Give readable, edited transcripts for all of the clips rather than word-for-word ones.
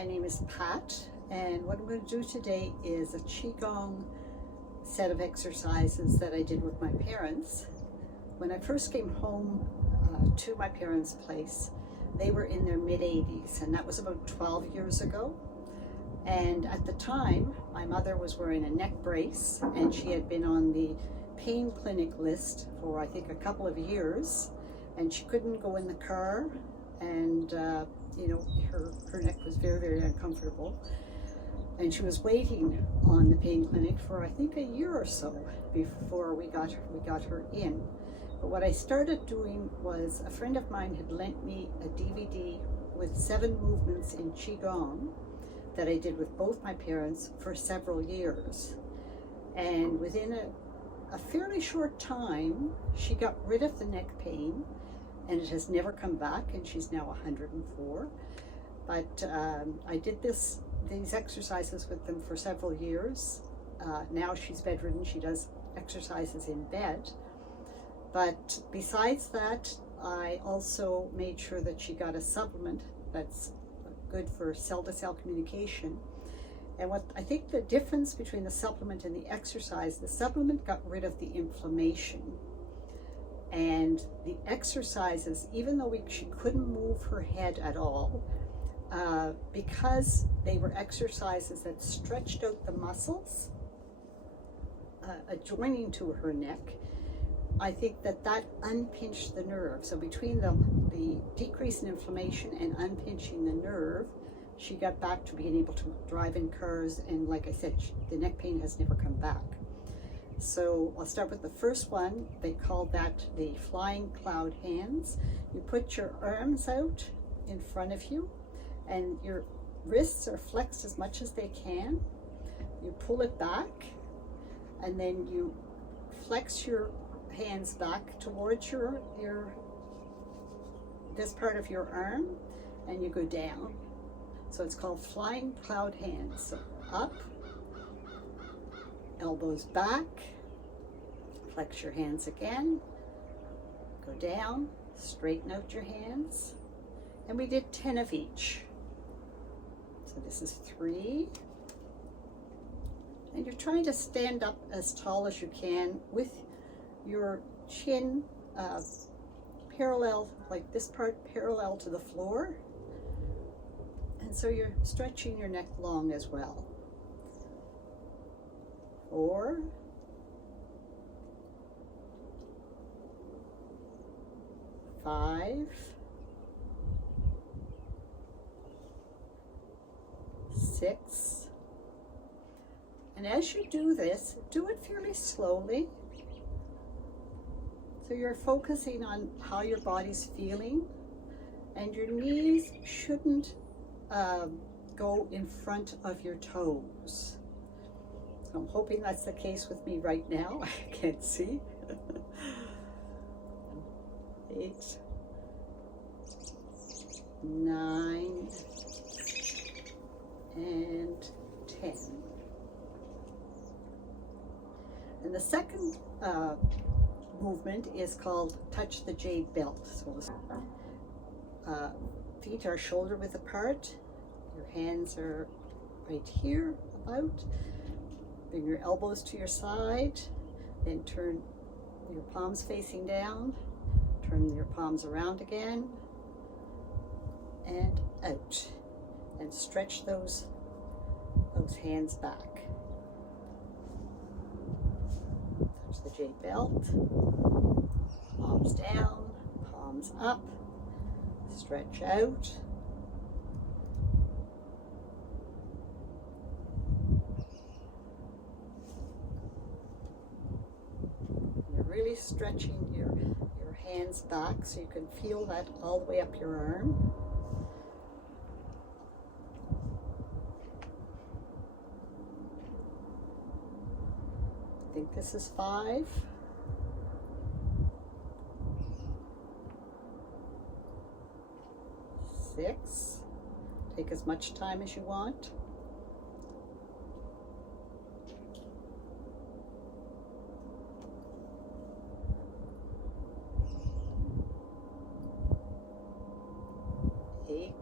my name is Pat, and what I'm going to do today is a Qigong set of exercises that I did with my parents. When I first came home to my parents' place, they were in their mid-80s, and that was about 12 years ago. And at the time, my mother was wearing a neck brace, and she had been on the pain clinic list for I think a couple of years, and she couldn't go in the car, and her neck was very, very uncomfortable. And she was waiting on the pain clinic for I think a year or so before we got her in. But what I started doing was, a friend of mine had lent me a DVD with 7 movements in Qigong that I did with both my parents for several years. And within a fairly short time, she got rid of the neck pain, and it has never come back, and she's now 104. But I did these exercises with them for several years. Now she's bedridden, she does exercises in bed. But besides that, I also made sure that she got a supplement that's good for cell-to-cell communication. And what I think the difference between the supplement and the exercise, the supplement got rid of the inflammation. And the exercises, even though she couldn't move her head at all, because they were exercises that stretched out the muscles adjoining to her neck, I think that unpinched the nerve. So between the decrease in inflammation and unpinching the nerve, she got back to being able to drive in cars, and like I said, the neck pain has never come back. So I'll start with the first one. They call that the flying cloud hands. You put your arms out in front of you, and your wrists are flexed as much as they can. You pull it back, and then you flex your hands back towards this part of your arm, and you go down. So it's called flying cloud hands. So up, elbows back, flex your hands again, go down, straighten out your hands, and we did 10 of each. So this is 3, and you're trying to stand up as tall as you can with your chin parallel, like this part parallel to the floor, and so you're stretching your neck long as well. 4, 5, 6, and as you do this, do it fairly slowly. So you're focusing on how your body's feeling, and your knees shouldn't go in front of your toes. So I'm hoping that's the case with me right now. I can't see. 8, 9, and 10. And the second movement is called touch the jade belt. So feet are shoulder width apart, your hands are right here about. Bring your elbows to your side, then turn your palms facing down, turn your palms around again, and out, and stretch those hands back. Touch the jade belt, palms down, palms up, stretch out. You're really stretching your hands back so you can feel that all the way up your arm. I think this is 5. 6. Take as much time as you want. 8,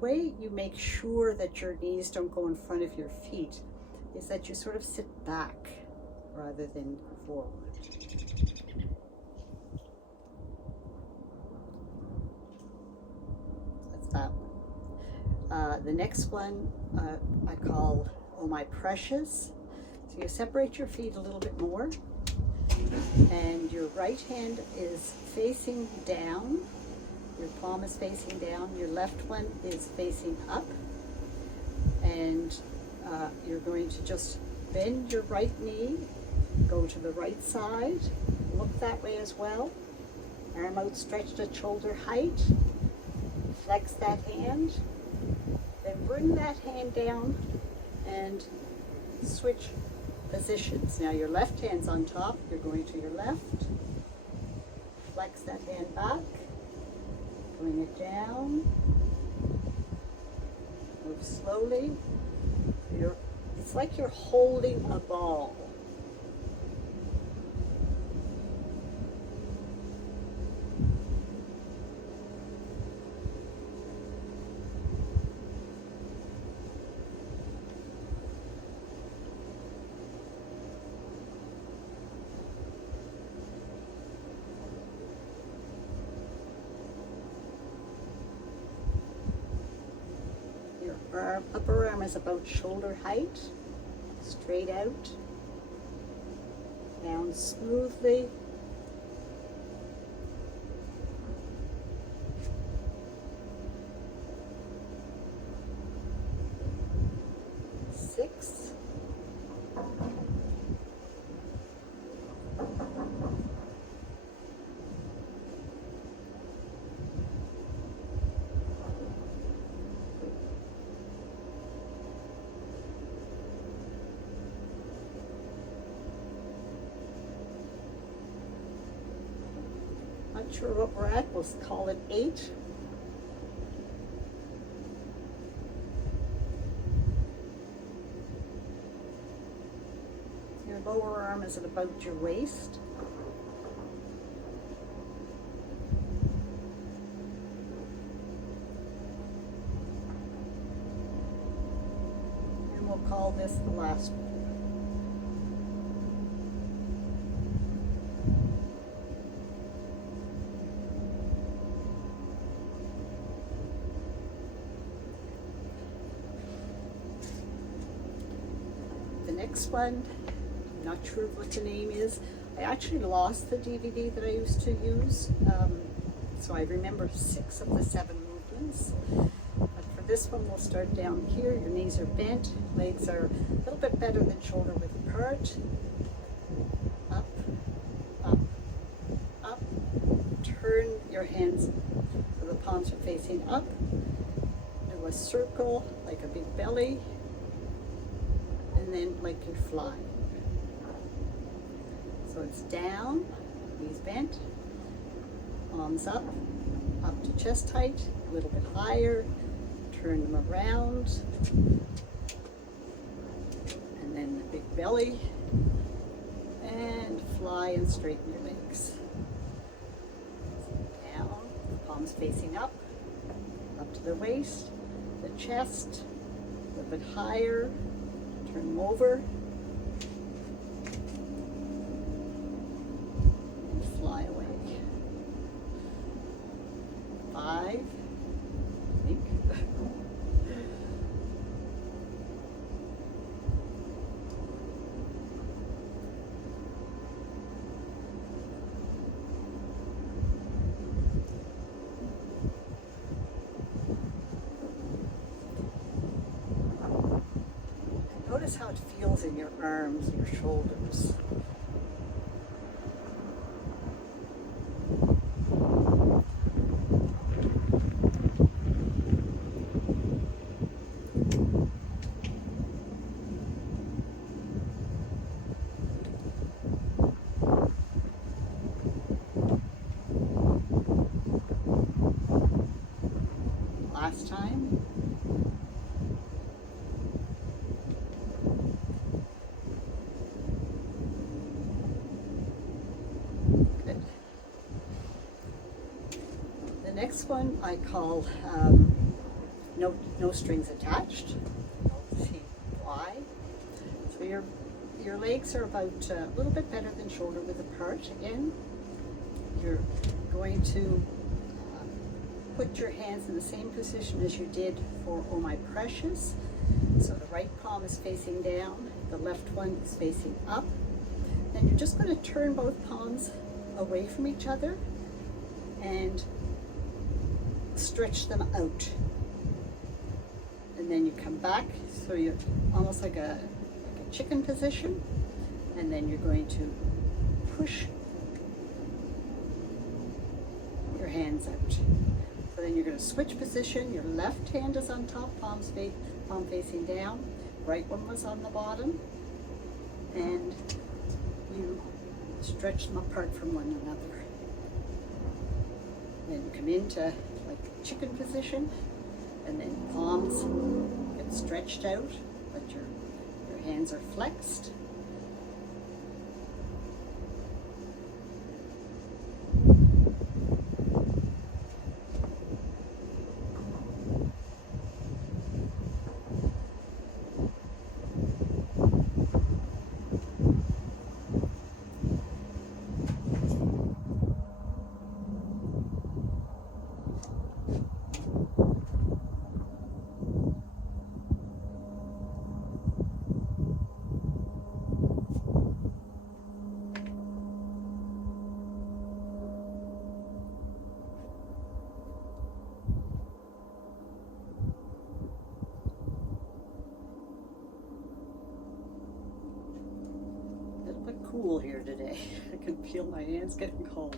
way you make sure that your knees don't go in front of your feet is that you sort of sit back rather than forward. That's that one. The next one I call Oh My Precious. So you separate your feet a little bit more, and your right hand is facing down. Your palm is facing down. Your left one is facing up. And you're going to just bend your right knee, go to the right side, look that way as well. Arm outstretched at shoulder height. Flex that hand. Then bring that hand down and switch positions. Now your left hand's on top, you're going to your left. Flex that hand back, bring it down, move slowly. It's like you're holding a ball. Your upper arm is about shoulder height, straight out, down smoothly. Six. Not sure what we're at, we'll call it 8. Your lower arm is at about your waist. And we'll call this the last one. Next one, I'm not sure what the name is. I actually lost the DVD that I used to use, so I remember 6 of the 7 movements. But for this one, we'll start down here. Your knees are bent, legs are a little bit better than shoulder width apart. Up, up, up. Turn your hands so the palms are facing up. Do a circle like a big belly. And then like you're flying. So it's down, knees bent, arms up, up to chest height, a little bit higher, turn them around, and then the big belly, and fly and straighten your legs. Down, palms facing up, up to the waist, the chest, a little bit higher. Turn them over and fly away. 5, I think. Notice how it feels in your arms, your shoulders. Last time. Next one I call Note no strings attached. You'll see why. So your legs are about a little bit better than shoulder width apart. Again, you're going to put your hands in the same position as you did for Oh My Precious. So the right palm is facing down, the left one is facing up. Then you're just going to turn both palms away from each other and stretch them out. And then you come back, so you're almost like a chicken position. And then you're going to push your hands out. So then you're going to switch position. Your left hand is on top, palm facing down. Right one was on the bottom. And you stretch them apart from one another. Then come into like chicken position. And then palms get stretched out, but your hands are flexed. Cool here today. I can feel my hands getting cold.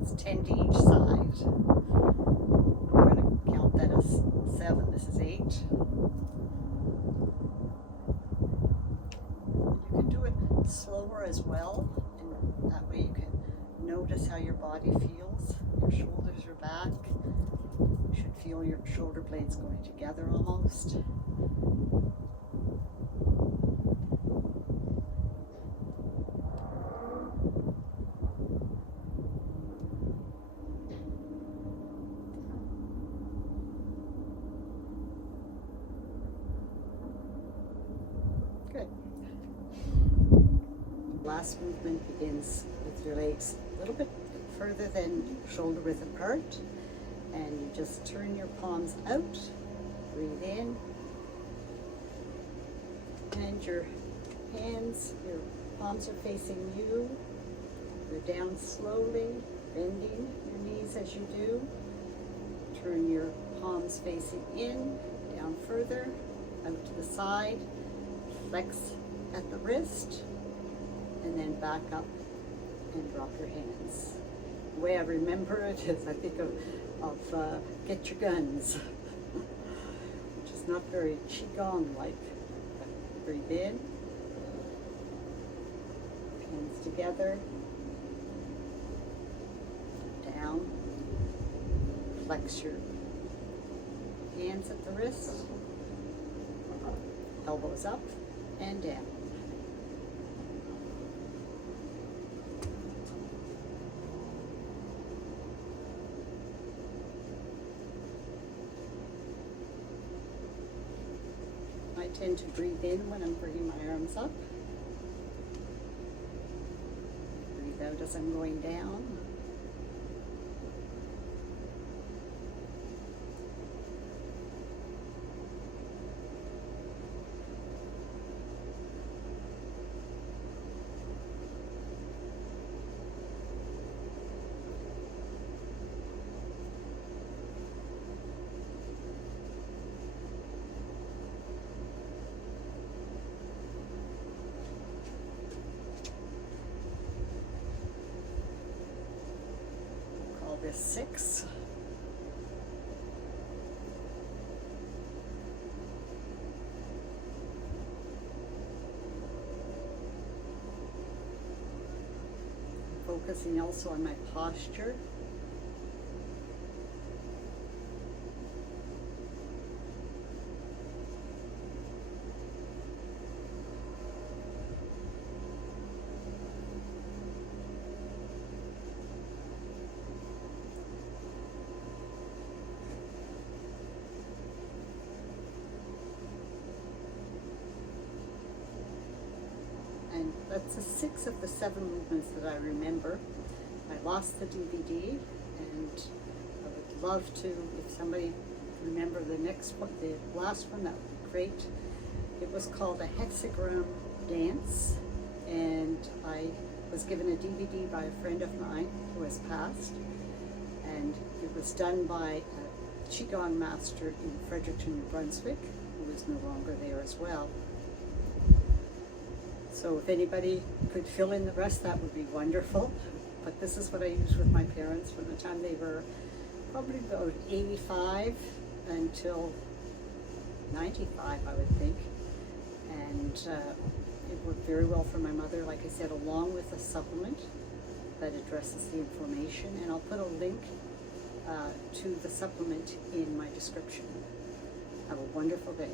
It's 10 to each side. We're going to count that as 7. This is 8. You can do it slower as well, and that way you can notice how your body feels. Your shoulders are back. You should feel your shoulder blades going together almost. Good. Last movement begins with your legs a little bit further than shoulder width apart, and you just turn your palms out, breathe in, and your palms are facing you. You're down slowly, bending your knees as you do. Turn your palms facing in, down further, out to the side, flex at the wrist, and then back up and drop your hands. The way I remember it is I think of Get Your Guns, which is not very Qigong-like. Breathe in, hands together, down, flex your hands at the wrist, elbows up and down. I tend to breathe in when I'm bringing my arms up. Breathe out as I'm going down. This 6. Focusing also on my posture. that's the 6 of the 7 movements that I remember. I lost the DVD, and I would love to, if somebody remember the next one, the last one, that would be great. It was called a hexagram dance, and I was given a DVD by a friend of mine who has passed, and it was done by a Qigong master in Fredericton, New Brunswick, who is no longer there as well. So if anybody could fill in the rest, that would be wonderful. But this is what I used with my parents from the time they were probably about 85 until 95, I would think. And it worked very well for my mother, like I said, along with a supplement that addresses the inflammation. And I'll put a link to the supplement in my description. Have a wonderful day.